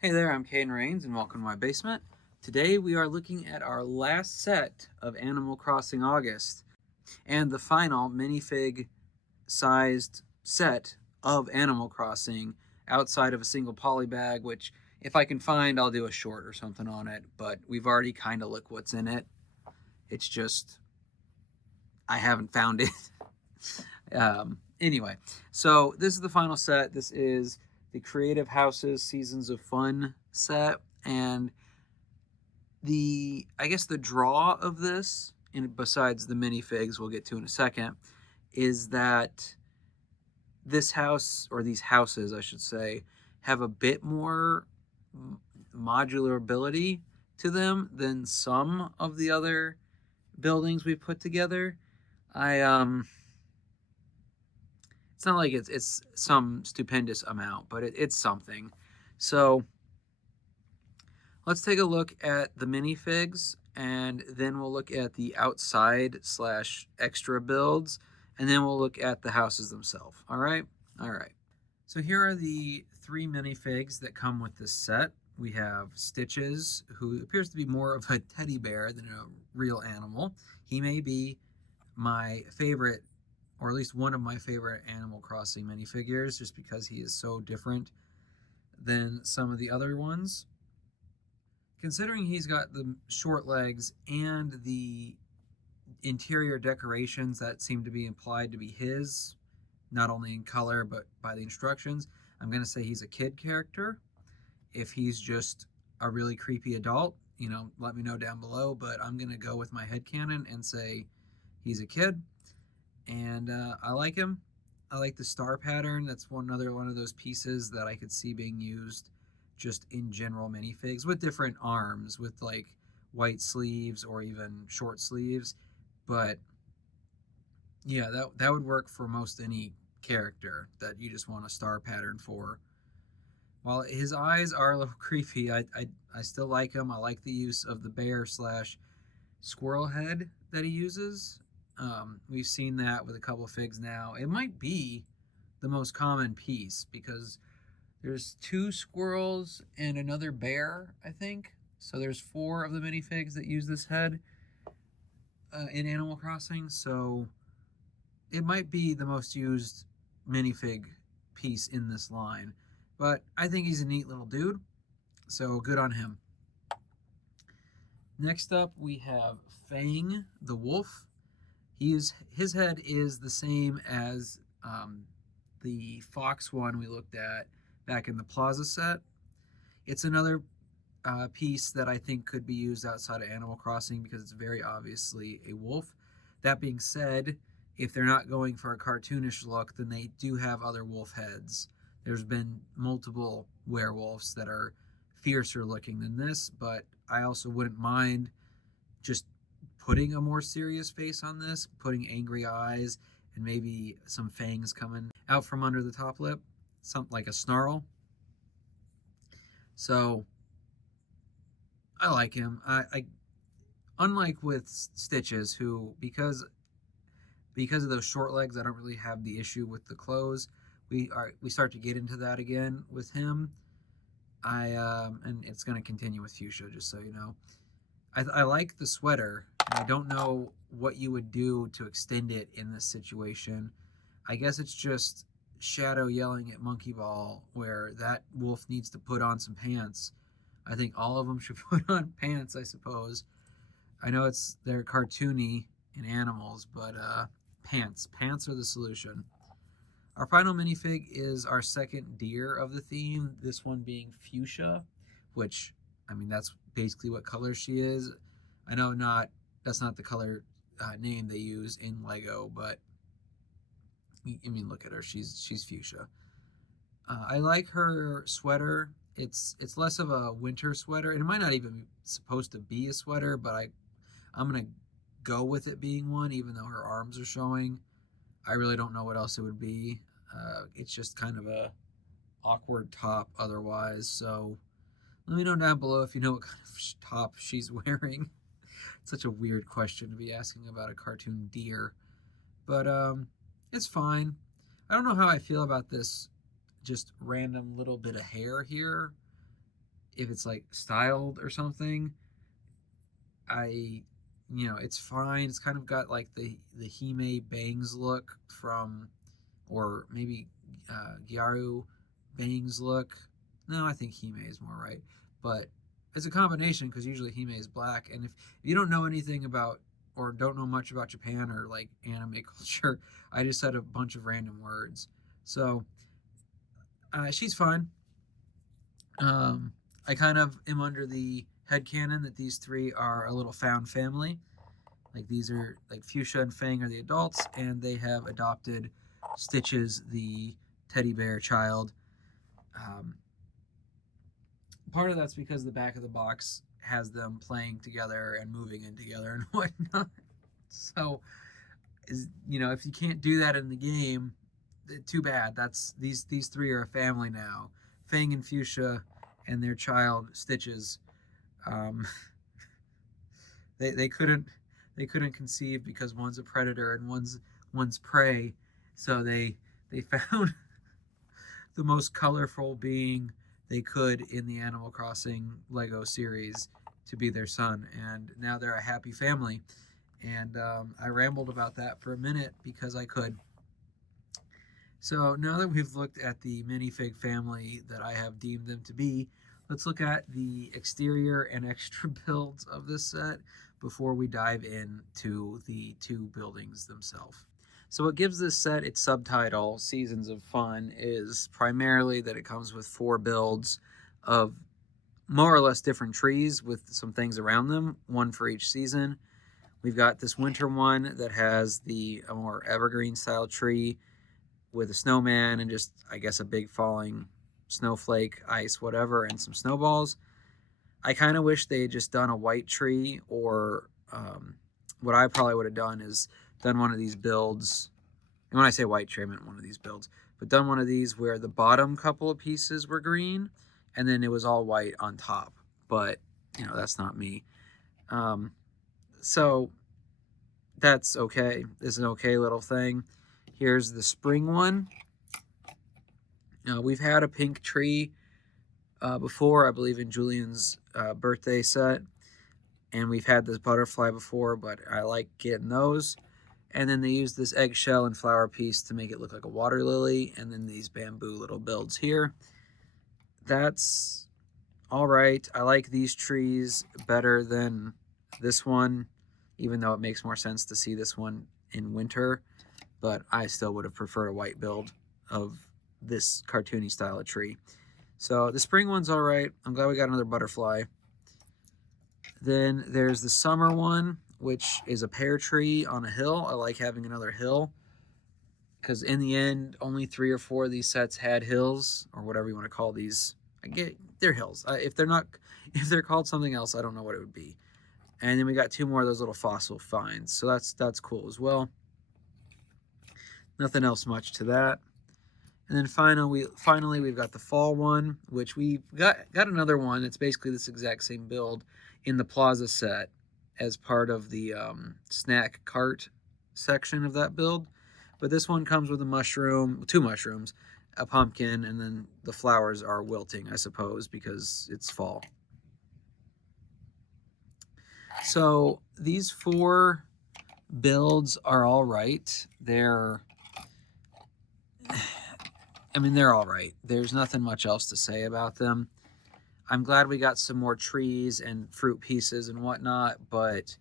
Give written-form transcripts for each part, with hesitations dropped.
Hey there, I'm Caden Rains and welcome to my basement. Today we are looking at our last set of Animal Crossing August and the final minifig sized set of Animal Crossing outside of a single poly bag, which if I can find, I'll do a short or something on it, but we've already kind of looked what's in it. It's just, I haven't found it. Anyway, so this is the final set. This is the Creative Houses Seasons of Fun set, and I guess the draw of this, and besides the minifigs we'll get to in a second, is that this house, or these houses I should say, have a bit more modular ability to them than some of the other buildings we put together. I It's not like it's some stupendous amount, but it's something. So let's take a look at the minifigs, and then we'll look at the outside slash extra builds, and then we'll look at the houses themselves. All right? All right. So here are the three minifigs that come with this set. We have Stitches, who appears to be more of a teddy bear than a real animal. He may be my favorite, or at least one of my favorite Animal Crossing minifigures, just because he is so different than some of the other ones. Considering he's got the short legs and the interior decorations that seem to be implied to be his, not only in color but by the instructions, I'm going to say he's a kid character. If he's just a really creepy adult, let me know down below, but I'm going to go with my headcanon and say he's a kid. And I like him. I like the star pattern. That's one of those pieces that I could see being used just in general minifigs with different arms, with like white sleeves or even short sleeves. But yeah, that would work for most any character that you just want a star pattern for. While his eyes are a little creepy, I still like him. I like the use of the bear slash squirrel head that he uses. We've seen that with a couple of figs now. It might be the most common piece because there's two squirrels and another bear, I think. So there's four of the minifigs that use this head in Animal Crossing. So it might be the most used minifig piece in this line. But I think he's a neat little dude. So good on him. Next up, we have Fang the wolf. His head is the same as the fox one we looked at back in the Plaza set. It's another piece that I think could be used outside of Animal Crossing because it's very obviously a wolf. That being said, if they're not going for a cartoonish look, then they do have other wolf heads. There's been multiple werewolves that are fiercer looking than this, but I also wouldn't mind just putting a more serious face on this, putting angry eyes and maybe some fangs coming out from under the top lip, something like a snarl. So I like him. I unlike with Stitches, who because of those short legs, I don't really have the issue with the clothes. We start to get into that again with him. And it's going to continue with Fuchsia, just so you know. I like the sweater. I don't know what you would do to extend it in this situation. I guess it's just Shadow yelling at Monkey Ball where that wolf needs to put on some pants. I think all of them should put on pants, I suppose. I know they're cartoony in animals, but pants are the solution. Our final minifig is our second deer of the theme, this one being Fuchsia, which, I mean, that's basically what color she is. I know that's not the color name they use in Lego, but I mean, look at her. She's Fuchsia. I like her sweater. It's less of a winter sweater, and it might not even be supposed to be a sweater, but I'm gonna go with it being one, even though her arms are showing. I really don't know what else it would be. It's just kind of a awkward top otherwise. So let me know down below if you know what kind of top she's wearing. It's such a weird question to be asking about a cartoon deer, but it's fine. I don't know how I feel about this just random little bit of hair here. if it's like styled or something, it's fine. It's kind of got like the Hime Bangs look from, or maybe Gyaru Bangs look. No, I think Hime is more right, but it's a combination because usually Hime is black. And if you don't know anything about or don't know much about Japan or like anime culture, I just said a bunch of random words. So she's fine. I kind of am under the headcanon that these three are a little found family. Like these are like Fuchsia and Fang are the adults, and they have adopted Stitches, the teddy bear child. Um, Part of that's because the back of the box has them playing together and moving in together and whatnot. So, if you can't do that in the game, too bad. That's these three are a family now. Fang and Fuchsia and their child Stitches. Um, they couldn't conceive because one's a predator and one's prey. So they found the most colorful being they could in the Animal Crossing Lego series to be their son, and now they're a happy family. And I rambled about that for a minute because I could. So now that we've looked at the minifig family that I have deemed them to be, let's look at the exterior and extra builds of this set before we dive into the two buildings themselves. So what gives this set its subtitle, Seasons of Fun, is primarily that it comes with 4 builds of more or less different trees with some things around them, one for each season. We've got this winter one that has a more evergreen style tree with a snowman and just, I guess, a big falling snowflake, ice, whatever, and some snowballs. I kind of wish they had just done a white tree, or what I probably would have done is done one of these builds, and when I say white tree, I meant one of these builds, but done one of these where the bottom couple of pieces were green, and then it was all white on top. But, that's not me. So that's okay. It's an okay little thing. Here's the spring one. We've had a pink tree before, I believe in Julian's birthday set. And we've had this butterfly before, but I like getting those. And then they use this eggshell and flower piece to make it look like a water lily. And then these bamboo little builds here. That's all right. I like these trees better than this one, even though it makes more sense to see this one in winter. But I still would have preferred a white build of this cartoony style of tree. So the spring one's all right. I'm glad we got another butterfly. Then there's the summer one, which is a pear tree on a hill. I like having another hill because in the end, only 3 or 4 of these sets had hills, or whatever you want to call these. They're hills. If they're called something else, I don't know what it would be. And then we got 2 more of those little fossil finds, so that's cool as well. Nothing else much to that. And then finally we've got the fall one, which we've got another one. It's basically this exact same build in the Plaza set as part of the snack cart section of that build. But this one comes with 2 mushrooms, a pumpkin, and then the flowers are wilting, I suppose, because it's fall. So these 4 builds are all right. They're all right. There's nothing much else to say about them. I'm glad we got some more trees and fruit pieces and whatnot, but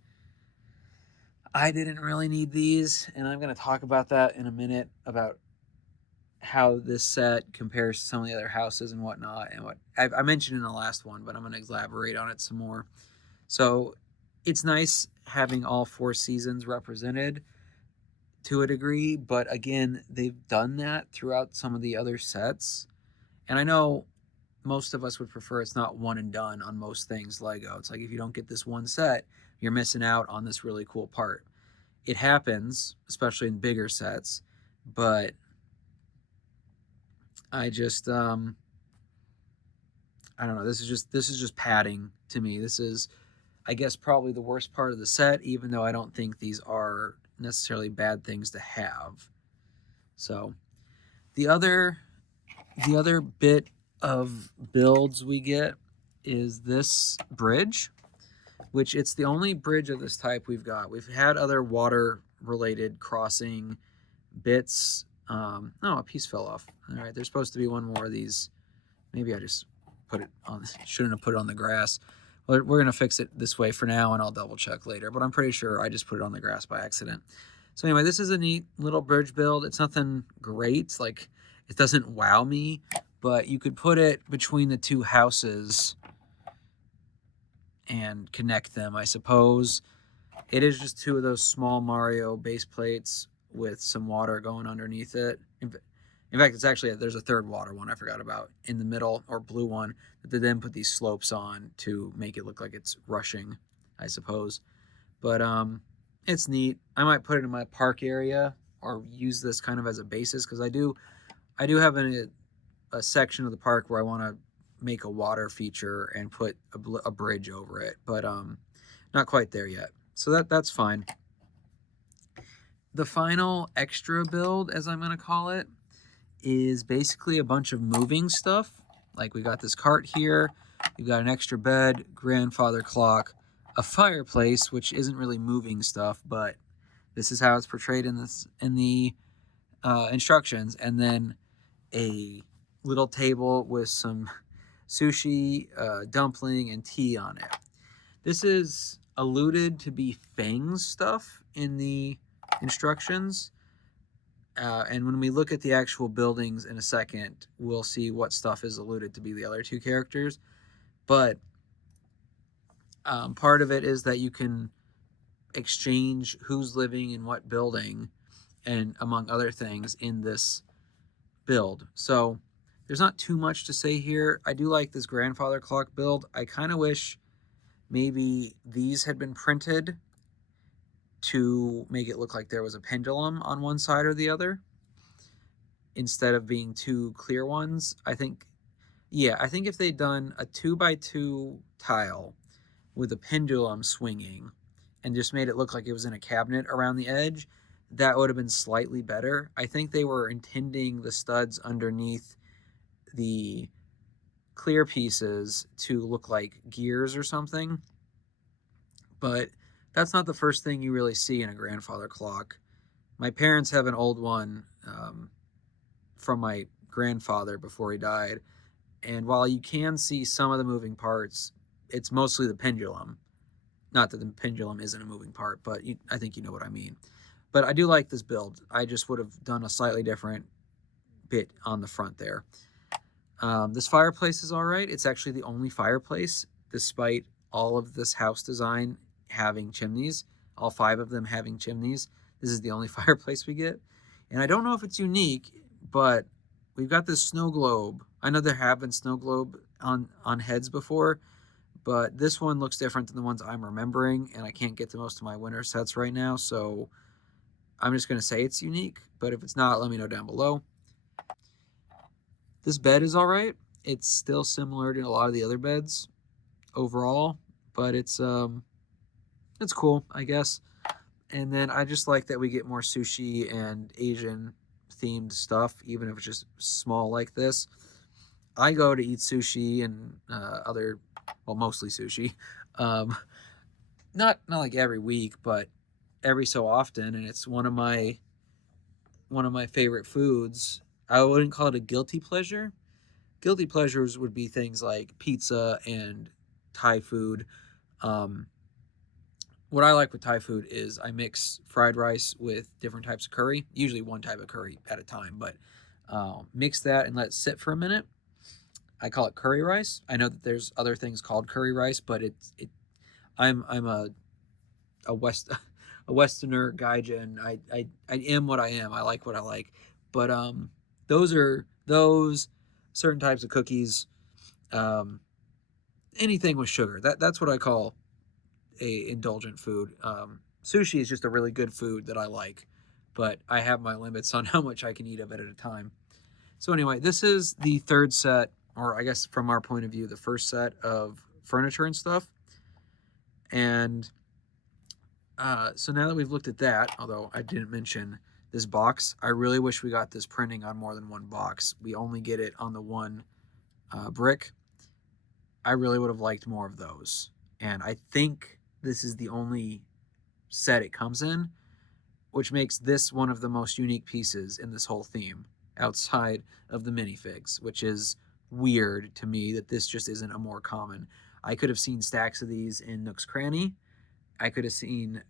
I didn't really need these, and I'm going to talk about that in a minute, about how this set compares to some of the other houses and whatnot, and what I mentioned in the last one, but I'm going to elaborate on it some more. So it's nice having all 4 seasons represented to a degree, but again, they've done that throughout some of the other sets, and I know most of us would prefer it's not one and done on most things Lego. It's like if you don't get this one set, you're missing out on this really cool part. It happens, especially in bigger sets, but I just I don't know. This is just padding to me. This is, I guess, probably the worst part of the set, even though I don't think these are necessarily bad things to have. So the other bit of builds we get is this bridge, which it's the only bridge of this type we've got. We've had other water-related crossing bits. Oh, a piece fell off. All right, there's supposed to be one more of these. Maybe I just put it on, shouldn't have put it on the grass. We're going to fix it this way for now, and I'll double check later, but I'm pretty sure I just put it on the grass by accident. So anyway, this is a neat little bridge build. It's nothing great, like it doesn't wow me, but you could put it between the two houses and connect them, I suppose. It is just two of those small Mario base plates with some water going underneath it. In fact, it's actually, there's a third water one I forgot about in the middle, or blue one, that they then put these slopes on to make it look like it's rushing, I suppose. But it's neat. I might put it in my park area or use this kind of as a basis, because I do have a section of the park where I want to make a water feature and put a bridge over it, but not quite there yet. So that's fine. The final extra build, as I'm going to call it, is basically a bunch of moving stuff. Like we got this cart here, we've got an extra bed, grandfather clock, a fireplace, which isn't really moving stuff, but this is how it's portrayed in the instructions, and then a little table with some sushi, dumpling, and tea on it. This is alluded to be Fang's stuff in the instructions. And when we look at the actual buildings in a second, we'll see what stuff is alluded to be the other two characters. But part of it is that you can exchange who's living in what building, and among other things, in this build. So there's not too much to say here. I do like this grandfather clock build. I kind of wish maybe these had been printed to make it look like there was a pendulum on one side or the other, instead of being two clear ones. I think if they'd done a 2x2 tile with a pendulum swinging and just made it look like it was in a cabinet around the edge, that would have been slightly better. I think they were intending the studs underneath the clear pieces to look like gears or something, but that's not the first thing you really see in a grandfather clock. My parents have an old one from my grandfather before he died, and while you can see some of the moving parts, it's mostly the pendulum. Not that the pendulum isn't a moving part, but I think you know what I mean. But I do like this build. I just would have done a slightly different bit on the front there. This fireplace is all right. It's actually the only fireplace, despite all of this house design having chimneys, all 5 of them having chimneys. This is the only fireplace we get. And I don't know if it's unique, but we've got this snow globe. I know there have been snow globe on heads before, but this one looks different than the ones I'm remembering, and I can't get to most of my winter sets right now, so I'm just going to say it's unique, but if it's not, let me know down below. This bed is all right. It's still similar to a lot of the other beds overall, but it's cool, I guess. And then I just like that we get more sushi and Asian themed stuff, even if it's just small like this. I go to eat sushi and mostly sushi. Not like every week, but every so often, and it's one of my favorite foods. I wouldn't call it a guilty pleasure. Guilty pleasures would be things like pizza and Thai food. What I like with Thai food is I mix fried rice with different types of curry, usually one type of curry at a time, but mix that and let it sit for a minute. I call it curry rice. I know that there's other things called curry rice, but I'm a Westerner gaijin. I am what I am. I like what I like. But those certain types of cookies, anything with sugar. That's what I call a indulgent food. Sushi is just a really good food that I like, but I have my limits on how much I can eat of it at a time. So anyway, this is the third set, or I guess from our point of view, the first set of furniture and stuff. And so now that we've looked at that, although I didn't mention this box, I really wish we got this printing on more than one box. We only get it on the one brick. I really would have liked more of those. And I think this is the only set it comes in, which makes this one of the most unique pieces in this whole theme outside of the minifigs, which is weird to me that this just isn't a more common. I could have seen stacks of these in Nook's Cranny. I could have seen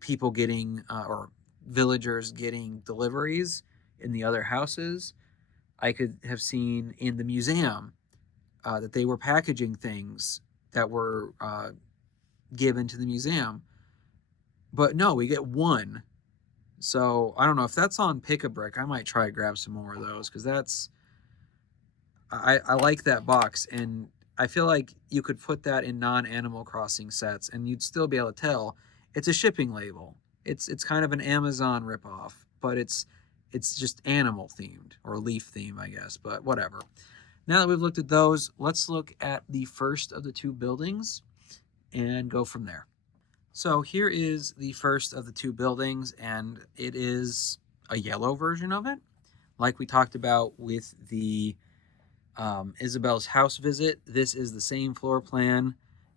people getting, or villagers getting deliveries in the other houses. I could have seen in the museum that they were packaging things that were given to the museum. But no, we get one. So I don't know if that's on Pick-a-Brick. I might try to grab some more of those because I like that box, and I feel like you could put that in non-Animal Crossing sets and you'd still be able to tell it's a shipping label. It's kind of an Amazon ripoff, but it's just animal themed or leaf themed, I guess, but whatever. Now that we've looked at those, let's look at the first of the two buildings and go from there. So here is the first of the two buildings, and it is a yellow version of it. Like we talked about with the Isabelle's house visit, this is the same floor plan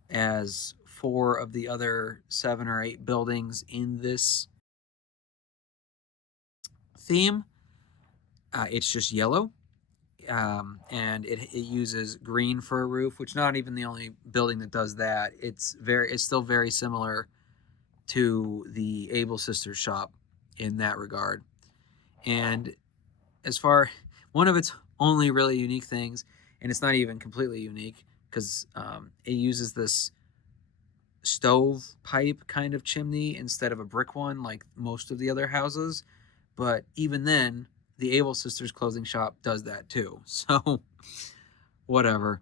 as 4 of the other 7 or 8 buildings in this theme. It's just yellow, and it uses green for a roof, which not even the only building that does that. It's still very similar to the Able Sisters shop in that regard. And as far, one of its only really unique things, and it's not even completely unique because it uses this stove pipe kind of chimney instead of a brick one like most of the other houses. But even then, the Able Sisters clothing shop does that too. So whatever.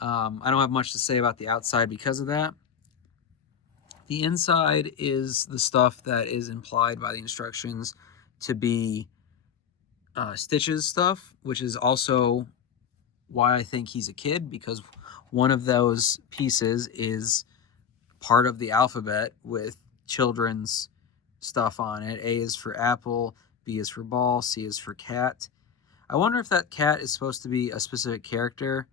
I don't have much to say about the outside because of that. The inside is the stuff that is implied by the instructions to be Stitch's stuff, which is also why I think he's a kid, because one of those pieces is part of the alphabet with children's stuff on it. A is for apple, B is for ball, C is for cat. I wonder if that cat is supposed to be a specific character.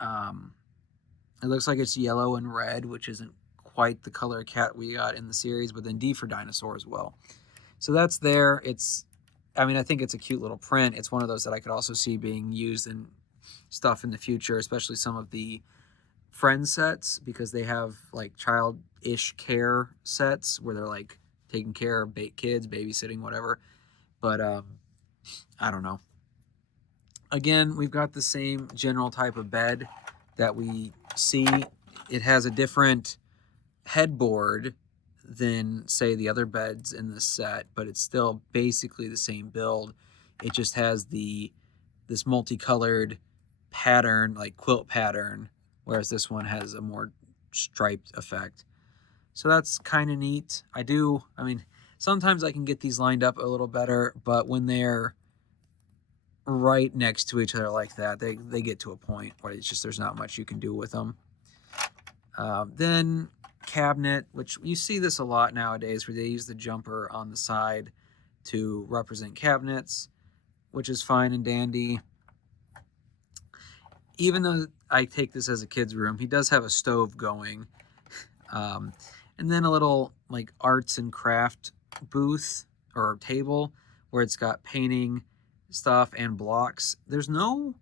It looks like it's yellow and red, which isn't quite the color cat we got in the series, but then D for dinosaur as well. So that's there. I think it's a cute little print. It's one of those that I could also see being used in stuff in the future, especially some of the friend sets, because they have like child-ish care sets where they're like taking care of kids, babysitting, whatever. But I don't know. Again, we've got the same general type of bed that we see. It has a different headboard than, say, the other beds in this set, but it's still basically the same build. It just has this multicolored pattern, like quilt pattern, whereas this one has a more striped effect. So that's kind of neat. Sometimes I can get these lined up a little better, but when they're right next to each other like that, they get to a point where it's just there's not much you can do with them. Then cabinet, which you see this a lot nowadays, where they use the jumper on the side to represent cabinets, which is fine and dandy. Even though I take this as a kid's room, he does have a stove going. And then a little like arts and craft booth or table where it's got painting stuff and blocks. There's no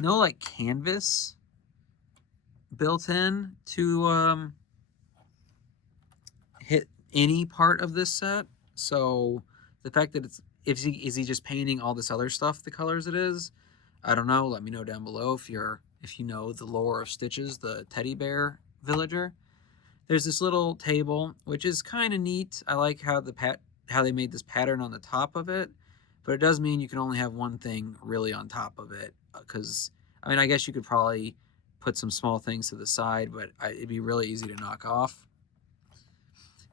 like canvas built in to hit any part of this set. So the fact that is he just painting all this other stuff the colors it is? I don't know. Let me know down below if you know the lore of Stitches, the teddy bear villager. There's this little table, which is kind of neat. I like how they made this pattern on the top of it, but it does mean you can only have one thing really on top of it. Because I guess you could probably put some small things to the side, but it'd be really easy to knock off.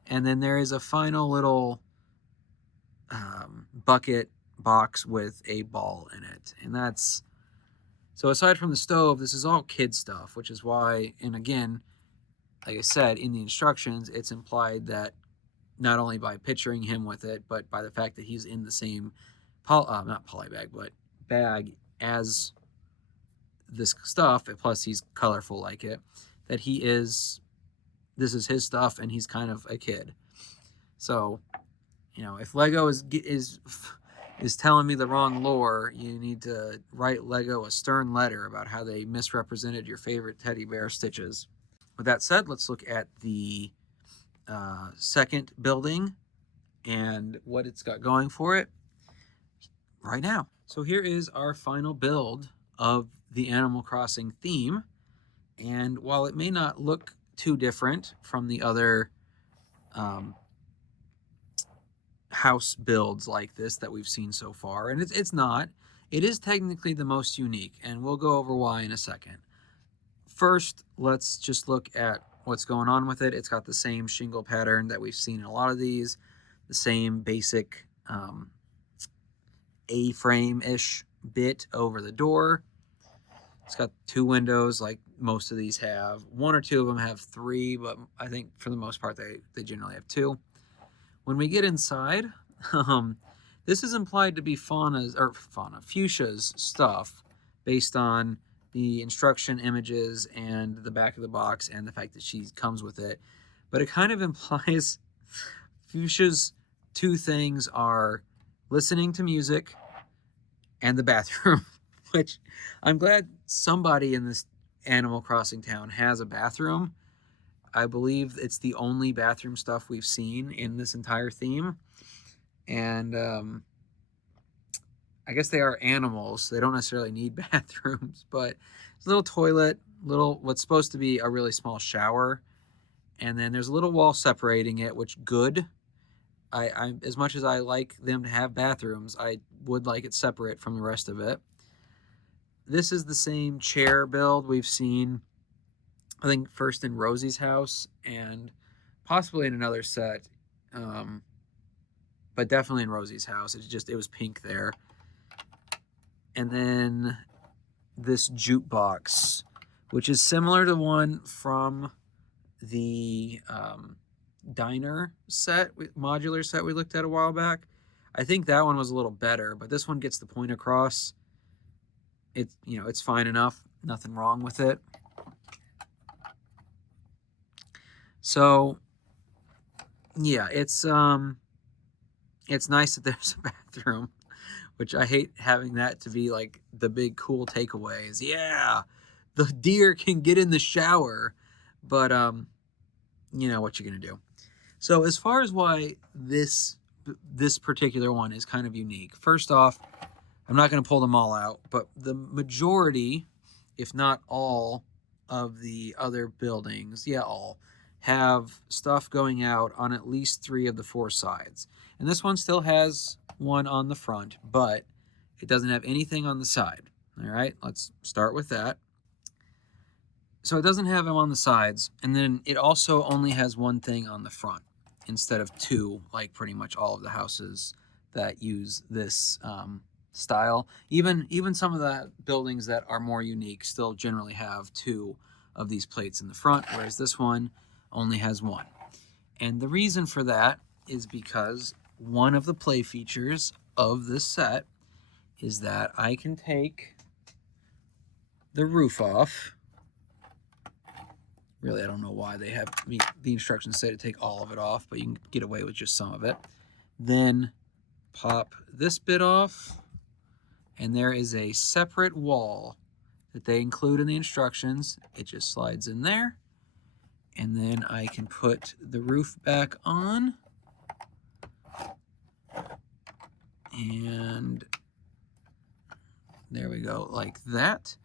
And then there is a final little bucket box with a ball in it, and that's so aside from the stove, this is all kid stuff, which is why, and again, like I said, in the instructions, it's implied that not only by picturing him with it, but by the fact that he's in the same not polybag, but bag as this stuff, plus he's colorful like it, that this is his stuff and he's kind of a kid. So, you know, if Lego is telling me the wrong lore, you need to write Lego a stern letter about how they misrepresented your favorite teddy bear, Stitches. With that said, let's look at the second building and what it's got going for it right now. So here is our final build of the Animal Crossing theme. And while it may not look too different from the other house builds like this that we've seen so far, and it's not, it is technically the most unique, and we'll go over why in a second. First, let's just look at what's going on with it. It's got the same shingle pattern that we've seen in a lot of these, the same basic A-frame-ish bit over the door. It's got 2 windows like most of these have. 1 or 2 of them have 3, but I think for the most part they generally have 2. When we get inside, this is implied to be Fuchsia's stuff based on the instruction images and the back of the box and the fact that she comes with it. But it kind of implies Fuchsia's 2 things are listening to music and the bathroom, which I'm glad somebody in this Animal Crossing town has a bathroom. I believe it's the only bathroom stuff we've seen in this entire theme. And I guess they are animals, so they don't necessarily need bathrooms, but it's a little toilet, what's supposed to be a really small shower. And then there's a little wall separating it, which good. I as much as I like them to have bathrooms, I would like it separate from the rest of it. This is the same chair build we've seen, I think, first in Rosie's house and possibly in another set, but definitely in Rosie's house. It was pink there. And then this jukebox, which is similar to one from the diner set, modular set we looked at a while back. I think that one was a little better, but this one gets the point across. It's fine enough. Nothing wrong with it. So, yeah, it's nice that there's a bathroom, which I hate having that to be like the big cool takeaway is, yeah, the deer can get in the shower, but you know what you're gonna do. So as far as why this particular one is kind of unique, first off, I'm not going to pull them all out, but the majority, if not all, of the other buildings, all, have stuff going out on at least 3 of the 4 sides. And this one still has one on the front, but it doesn't have anything on the side. All right, let's start with that. So it doesn't have them on the sides, and then it also only has one thing on the front instead of 2, like pretty much all of the houses that use this style. Even some of the buildings that are more unique still generally have 2 of these plates in the front, whereas this one only has 1. And the reason for that is because one of the play features of this set is that I can take the roof off. Really, I don't know why they have the instructions say to take all of it off, but you can get away with just some of it. Then pop this bit off, and there is a separate wall that they include in the instructions. It just slides in there, and then I can put the roof back on, and there we go, like that.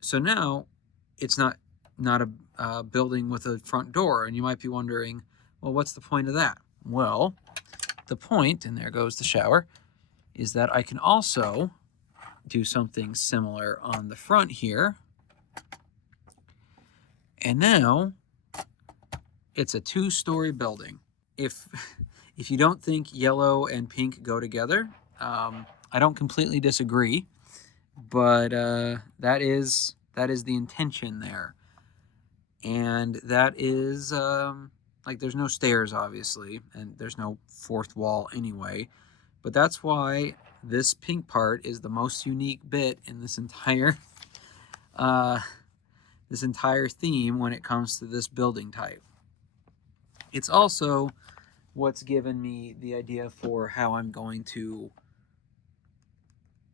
So now it's not a building with a front door, and you might be wondering, well, what's the point of that? Well, the point, and there goes the shower, is that I can also do something similar on the front here. And now it's a 2-story building. If you don't think yellow and pink go together, I don't completely disagree, but that is the intention there. And that is like, there's no stairs obviously, and there's no 4th wall anyway, but that's why this pink part is the most unique bit in this entire this entire theme when it comes to this building type. It's also what's given me the idea for how I'm going to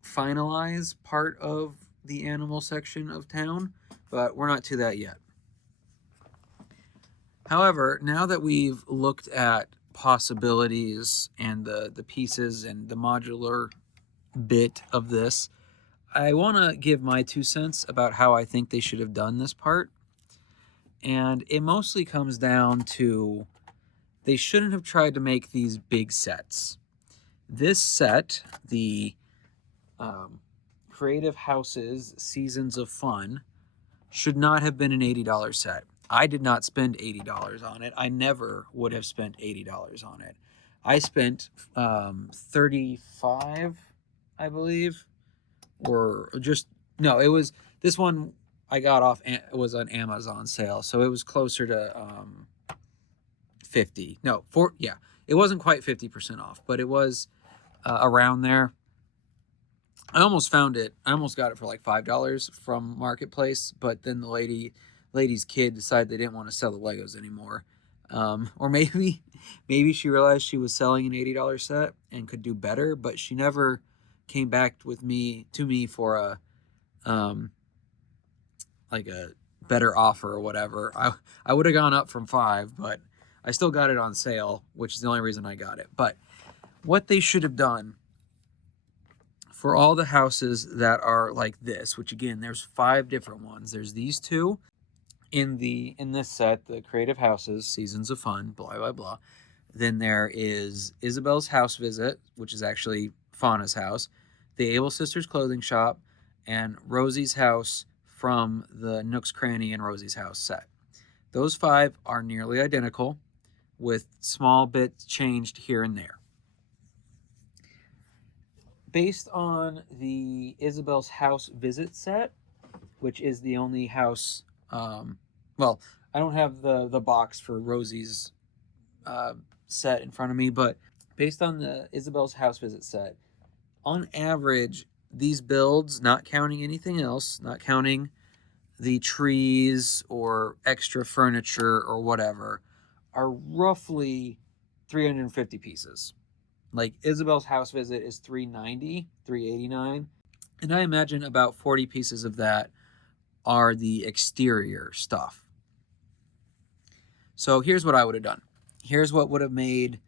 finalize part of the animal section of town, but we're not to that yet. However, now that we've looked at possibilities and the pieces and the modular bit of this, I want to give my 2 cents about how I think they should have done this part. And it mostly comes down to they shouldn't have tried to make these big sets. This set, the Creative Houses Seasons of Fun, should not have been an $80 set. I did not spend $80 on it. I never would have spent $80 on it. I spent $35, I believe, or just no. It was this one I got off. It was on Amazon sale, so it was closer to 50. No, yeah. It wasn't quite 50% off, but it was around there. I almost found it. I almost got it for like $5 from Marketplace, but then the lady's kid decided they didn't want to sell the Legos anymore. Or maybe she realized she was selling an $80 set and could do better, but she never came back to me for a like a better offer or whatever. I would have gone up from $5, but I still got it on sale, which is the only reason I got it. But what they should have done for all the houses that are like this, which again, there's 5 different ones. There's these 2 in this set, the Creative Houses, Seasons of Fun, blah, blah, blah. Then there is Isabel's House Visit, which is actually Fauna's house, the Able Sisters Clothing Shop, and Rosie's house from the Nook's Cranny and Rosie's house set. Those 5 are nearly identical with small bits changed here and there. Based on the Isabel's House Visit set, which is the only house, well, I don't have the box for Rosie's set in front of me, but based on the Isabel's House Visit set, on average, these builds, not counting anything else, not counting the trees or extra furniture or whatever, are roughly 350 pieces. Like Isabel's House Visit is $390, $389, and I imagine about 40 pieces of that are the exterior stuff. So here's what I would have done. Here's what would have made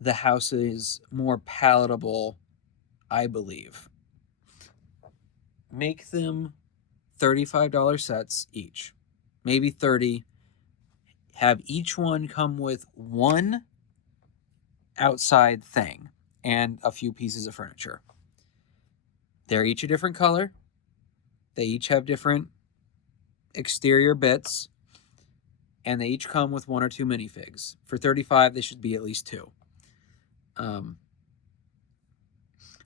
the houses more palatable, I believe. Make them $35 sets each, maybe 30. Have each one come with one outside thing and a few pieces of furniture. They're each a different color. They each have different exterior bits, and they each come with 1 or 2 minifigs. For $35, they should be at least 2.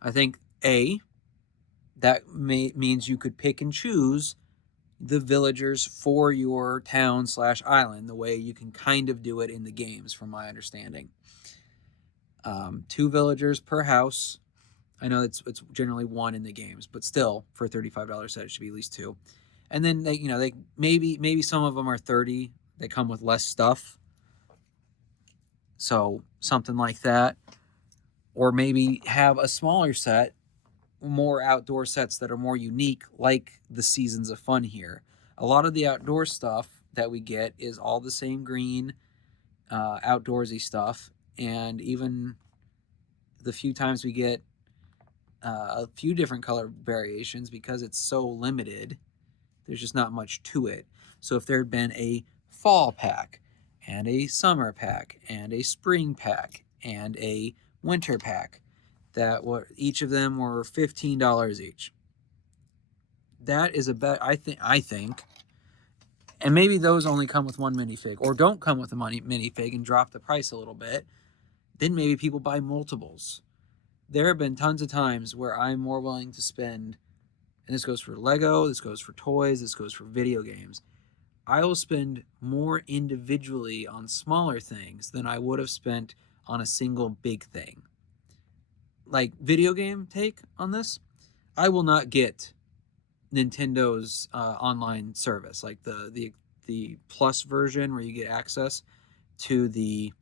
I think that means you could pick and choose the villagers for your town/island the way you can kind of do it in the games, from my understanding. 2 villagers per house. I know it's generally 1 in the games, but still, for a $35 set, it should be at least 2. And then they maybe some of them are 30. They come with less stuff, so something like that. Or maybe have a smaller set, more outdoor sets that are more unique, like the Seasons of Fun here. A lot of the outdoor stuff that we get is all the same green, outdoorsy stuff, and even the few times we get a few different color variations, because it's so limited, there's just not much to it. So if there had been a fall pack and a summer pack and a spring pack and a winter pack, that were each of them were $15 each, that is a bet. I think, and maybe those only come with 1 minifig, or don't come with a minifig and drop the price a little bit. Then maybe people buy multiples. There have been tons of times where I'm more willing to spend, and this goes for Lego, this goes for toys, this goes for video games, I will spend more individually on smaller things than I would have spent on a single big thing. Like video game take on this, I will not get Nintendo's online service, like the Plus version where you get access to the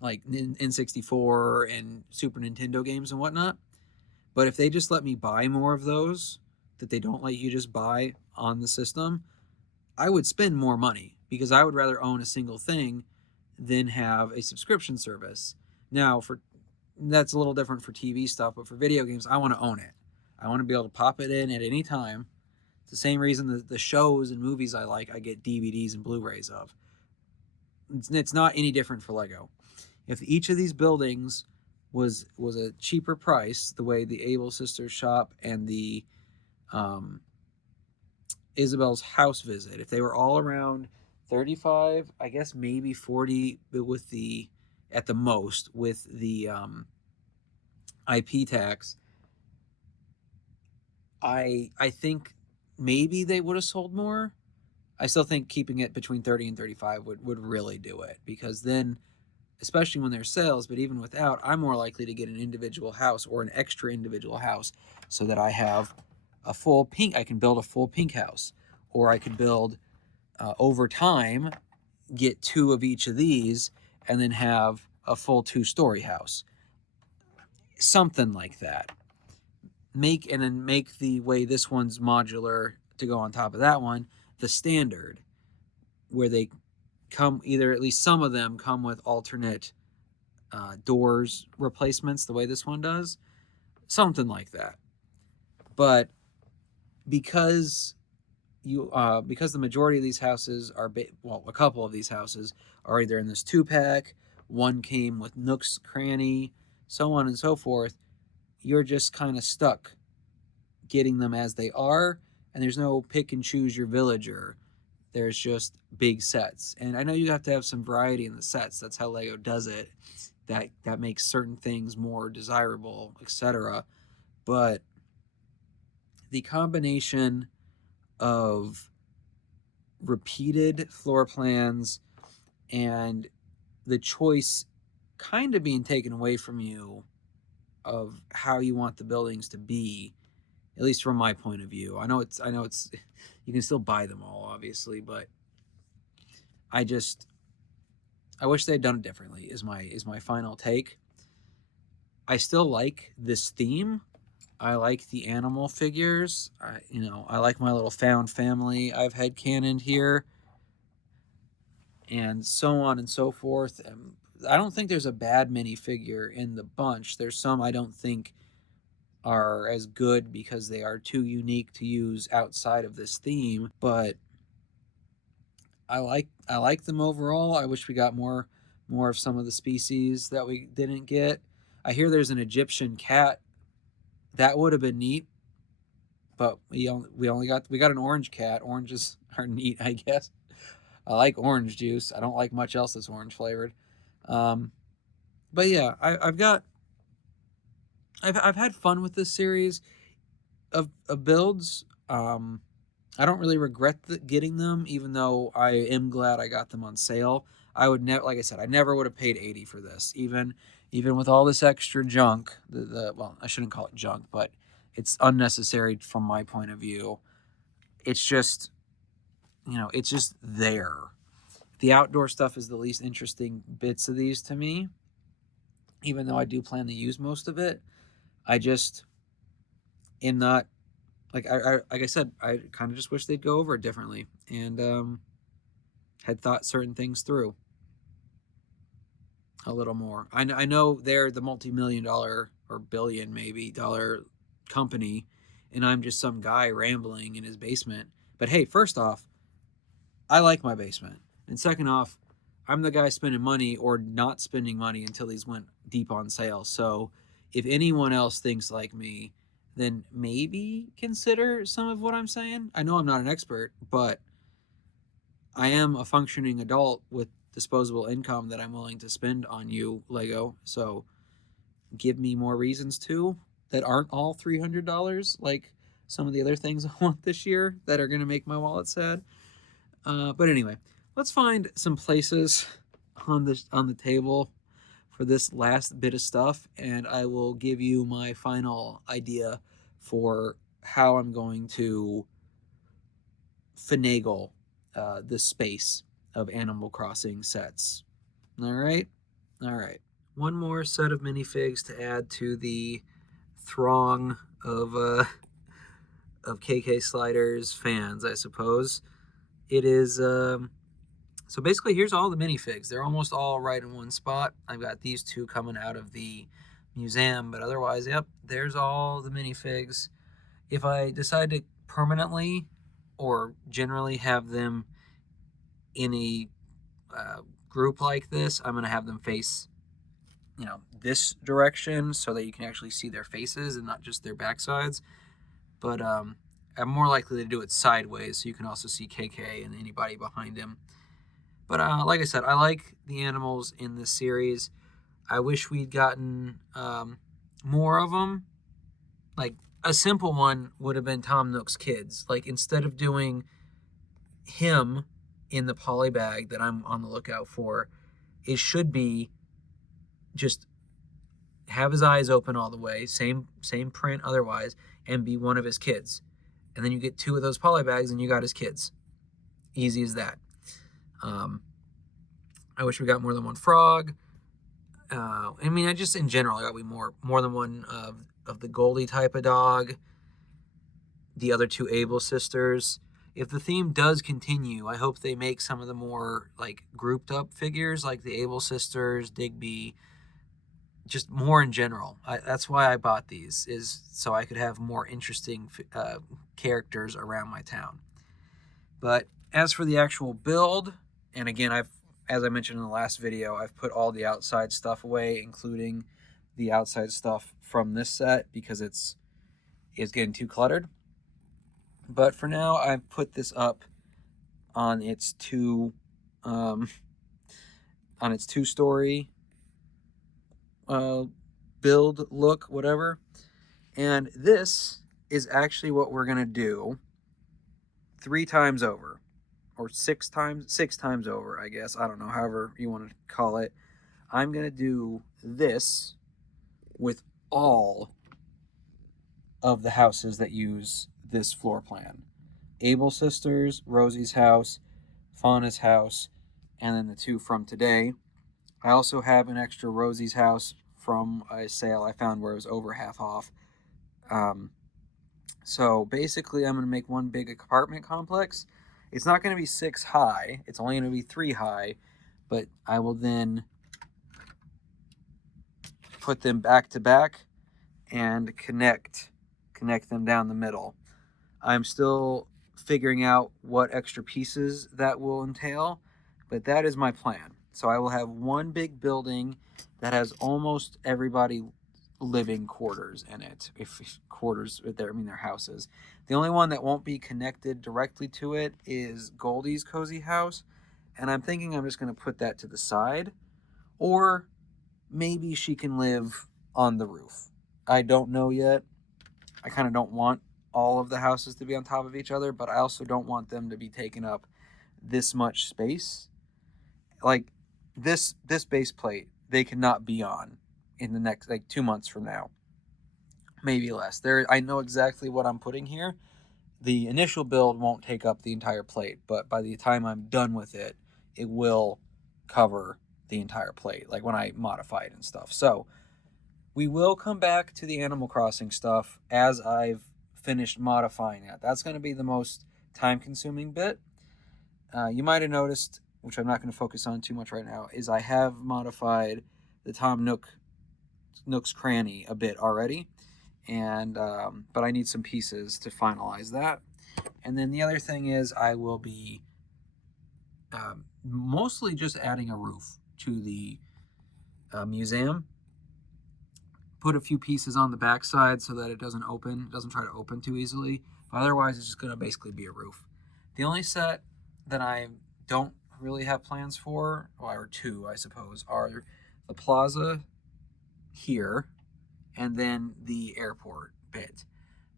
like N64 and Super Nintendo games and whatnot. But if they just let me buy more of those that they don't let you just buy on the system, I would spend more money because I would rather own a single thing than have a subscription service. Now, for that's a little different for TV stuff, but for video games, I want to own it. I want to be able to pop it in at any time. It's the same reason that the shows and movies I like, I get DVDs and Blu-rays of. It's not any different for Lego. If each of these buildings was a cheaper price, the way the Able Sisters shop and the Isabel's house visit, if they were all around 35, I guess maybe 40 with the at the most with the IP tax, I think maybe they would have sold more. I still think keeping it between 30 and 35 would really do it, because then, especially when there's sales, but even without, I'm more likely to get an individual house or an extra individual house so that I have a full pink, I can build a full pink house, or I could build over time, get 2 of each of these and then have a full 2-story house. Something like that. Make the way this one's modular to go on top of that one, the standard, where they come, either at least some of them come with alternate doors replacements the way this one does. Something like that. But because the majority of these houses are, a couple of these houses are either in this 2-pack, one came with Nook's Cranny, so on and so forth, you're just kind of stuck getting them as they are, and there's no pick and choose your villager. There's just big sets. And I know you have to have some variety in the sets. That's how Lego does it. That makes certain things more desirable, etc. But the combination of repeated floor plans and the choice kind of being taken away from you of how you want the buildings to be, at least from my point of view. I know it's you can still buy them all, obviously, but I wish they'd done it differently is my final take. I still like this theme. I like the animal figures. I like my little found family I've headcanoned here, and so on and so forth. I don't think there's a bad minifigure in the bunch. There's some I don't think are as good because they are too unique to use outside of this theme, but I like them overall. I wish we got more of some of the species that we didn't get. I hear there's an Egyptian cat. That would have been neat, but we got an orange cat. Oranges are neat, I guess. I like orange juice. I don't like much else that's orange flavored. But yeah, I've had fun with this series of builds. I don't really regret getting them, even though I am glad I got them on sale. I would never, like I said, I never would have paid $80 for this, even with all this extra junk. Well, I shouldn't call it junk, but it's unnecessary from my point of view. It's just, it's just there. The outdoor stuff is the least interesting bits of these to me, even though I do plan to use most of it. I just am not, like I said, I kind of just wish they'd go over it differently and had thought certain things through a little more. I know they're the multi-million-dollar or billion maybe dollar company, and I'm just some guy rambling in his basement. But hey, first off, I like my basement, and second off, I'm the guy spending money or not spending money until these went deep on sale. So if anyone else thinks like me, then maybe consider some of what I'm saying. I know I'm not an expert, but I am a functioning adult with disposable income that I'm willing to spend on you, Lego. So give me more reasons to that aren't all $300, like some of the other things I want this year that are going to make my wallet sad. But anyway, let's find some places on the table for this last bit of stuff, and I will give you my final idea for how I'm going to finagle the space of Animal Crossing sets. All right? All right. One more set of minifigs to add to the throng of KK Sliders fans, I suppose. It is so basically here's all the minifigs. They're almost all right in one spot. I've got these two coming out of the museum, but otherwise, yep, there's all the minifigs. If I decide to permanently or generally have them in a group like this, I'm going to have them face, you know, this direction so that you can actually see their faces and not just their backsides. But I'm more likely to do it sideways so you can also see KK and anybody behind him. But like I said, I like the animals in this series. I wish we'd gotten more of them. Like, a simple one would have been Tom Nook's kids. Like, instead of doing him in the poly bag that I'm on the lookout for, it should be just have his eyes open all the way, same print otherwise, and be one of his kids. And then you get two of those poly bags and you got his kids. Easy as that. I wish we got more than one frog. I mean, I just in general, I got more than one of the Goldie type of dog. The other two Able sisters. If the theme does continue, I hope they make some of the more like grouped up figures, like the Able sisters, Digby, just more in general. That's why I bought these, is so I could have more interesting characters around my town. But as for the actual build, and again, as I mentioned in the last video, I've put all the outside stuff away, including the outside stuff from this set because it's getting too cluttered. But for now, I've put this up on its two-story build look, whatever. And this is actually what we're gonna do 3 times over, or 6 times over, I guess. I don't know, however you want to call it. I'm gonna do this with all of the houses that use this floor plan. Able Sisters, Rosie's house, Fauna's house, and then the 2 from today. I also have an extra Rosie's house from a sale I found where it was over half off. So basically I'm going to make one big apartment complex. It's not going to be 6 high. It's only going to be 3 high, but I will then put them back to back and connect them down the middle. I'm still figuring out what extra pieces that will entail, but that is my plan. So I will have one big building that has almost everybody living quarters in it. If quarters there, I mean their houses. The only one that won't be connected directly to it is Goldie's cozy house, and I'm thinking I'm just going to put that to the side, or maybe she can live on the roof. I don't know yet. I kind of don't want all of the houses to be on top of each other, but I also don't want them to be taking up this much space. Like this base plate, they cannot be on in the next 2 months from now, maybe less. I know exactly what I'm putting here. The initial build won't take up the entire plate, but by the time I'm done with it, it will cover the entire plate, like when I modify it and stuff. So we will come back to the Animal Crossing stuff as I've finished modifying it. That's going to be the most time-consuming bit. You might have noticed, which I'm not going to focus on too much right now, is I have modified the Tom Nook's Cranny a bit already, and but I need some pieces to finalize that. And then the other thing is I will be mostly just adding a roof to the museum. Put a few pieces on the backside so that it doesn't try to open too easily. But otherwise, it's just going to basically be a roof. The only set that I don't really have plans for, or 2, I suppose, are the plaza here and then the airport bit.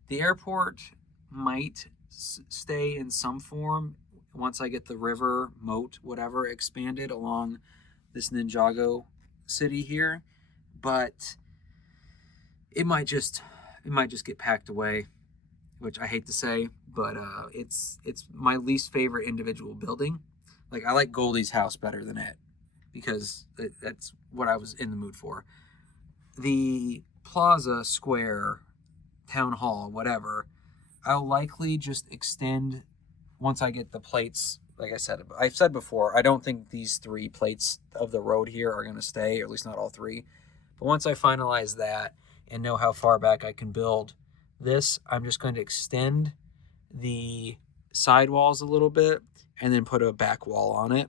The airport might stay in some form once I get the river, moat, whatever, expanded along this Ninjago city here, but it might just get packed away. which I hate to say, but it's my least favorite individual building. Like I like Goldie's house better than it because that's what I was in the mood for. The Plaza Square, Town Hall, whatever, I'll likely just extend once I get the plates. Like I've said before, I don't think these 3 plates of the road here are going to stay, or at least not all 3. But once I finalize that and know how far back I can build this, I'm just going to extend the sidewalls a little bit and then put a back wall on it.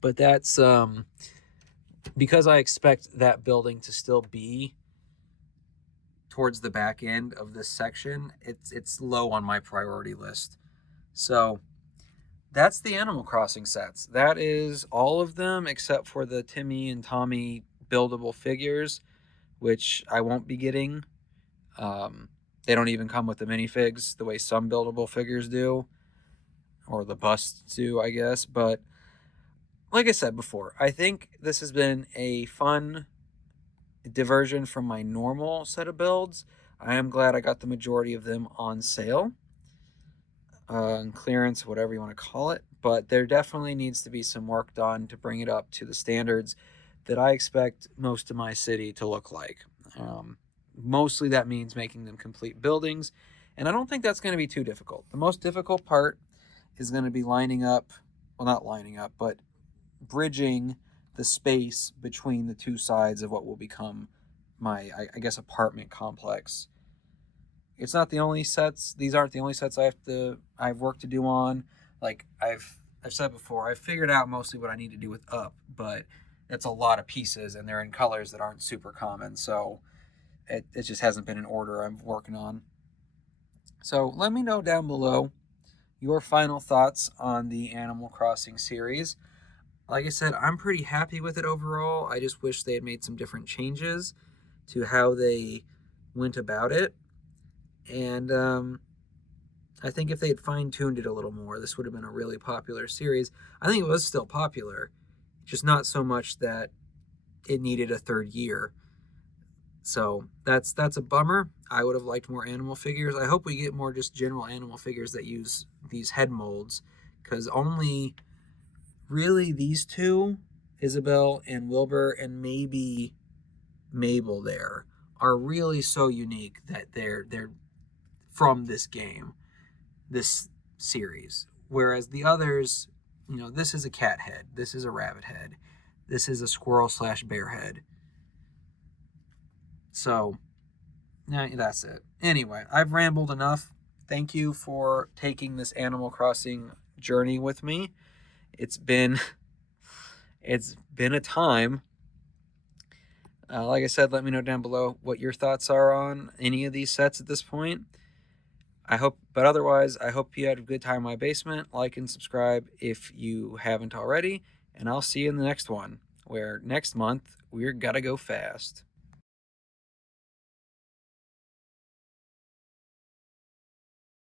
But that's because I expect that building to still be towards the back end of this section. It's low on my priority list. So that's the Animal Crossing sets. That is all of them except for the Timmy and Tommy buildable figures, which I won't be getting. They don't even come with the minifigs the way some buildable figures do, or the busts do, I guess. But like I said before, I think this has been a fun diversion from my normal set of builds. I am glad I got the majority of them on sale, clearance, whatever you want to call it. But there definitely needs to be some work done to bring it up to the standards that I expect most of my city to look like. Mostly that means making them complete buildings, and I don't think that's going to be too difficult. The most difficult part is going to be lining up, well, not lining up, but bridging the space between the 2 sides of what will become my, I guess, apartment complex. It's not the only sets. These aren't the only sets I have work to do on. Like I've said before, I've figured out mostly what I need to do with Up, but it's a lot of pieces and they're in colors that aren't super common. So it just hasn't been an order I'm working on. So let me know down below your final thoughts on the Animal Crossing series. Like I said, I'm pretty happy with it overall. I just wish they had made some different changes to how they went about it. And I think if they had fine-tuned it a little more, this would have been a really popular series. I think it was still popular, just not so much that it needed a 3rd year. So that's a bummer. I would have liked more animal figures. I hope we get more just general animal figures that use these head molds, because only really these 2, Isabelle and Wilbur, and maybe Mabel there, are really so unique that they're from this game, this series. Whereas the others, this is a cat head, this is a rabbit head, this is a squirrel/bear head. So, yeah, that's it. Anyway, I've rambled enough. Thank you for taking this Animal Crossing journey with me. It's been a time. Like I said, let me know down below what your thoughts are on any of these sets at this point. Otherwise, I hope you had a good time in my basement. Like and subscribe if you haven't already, and I'll see you in the next one, where next month we're gotta go fast.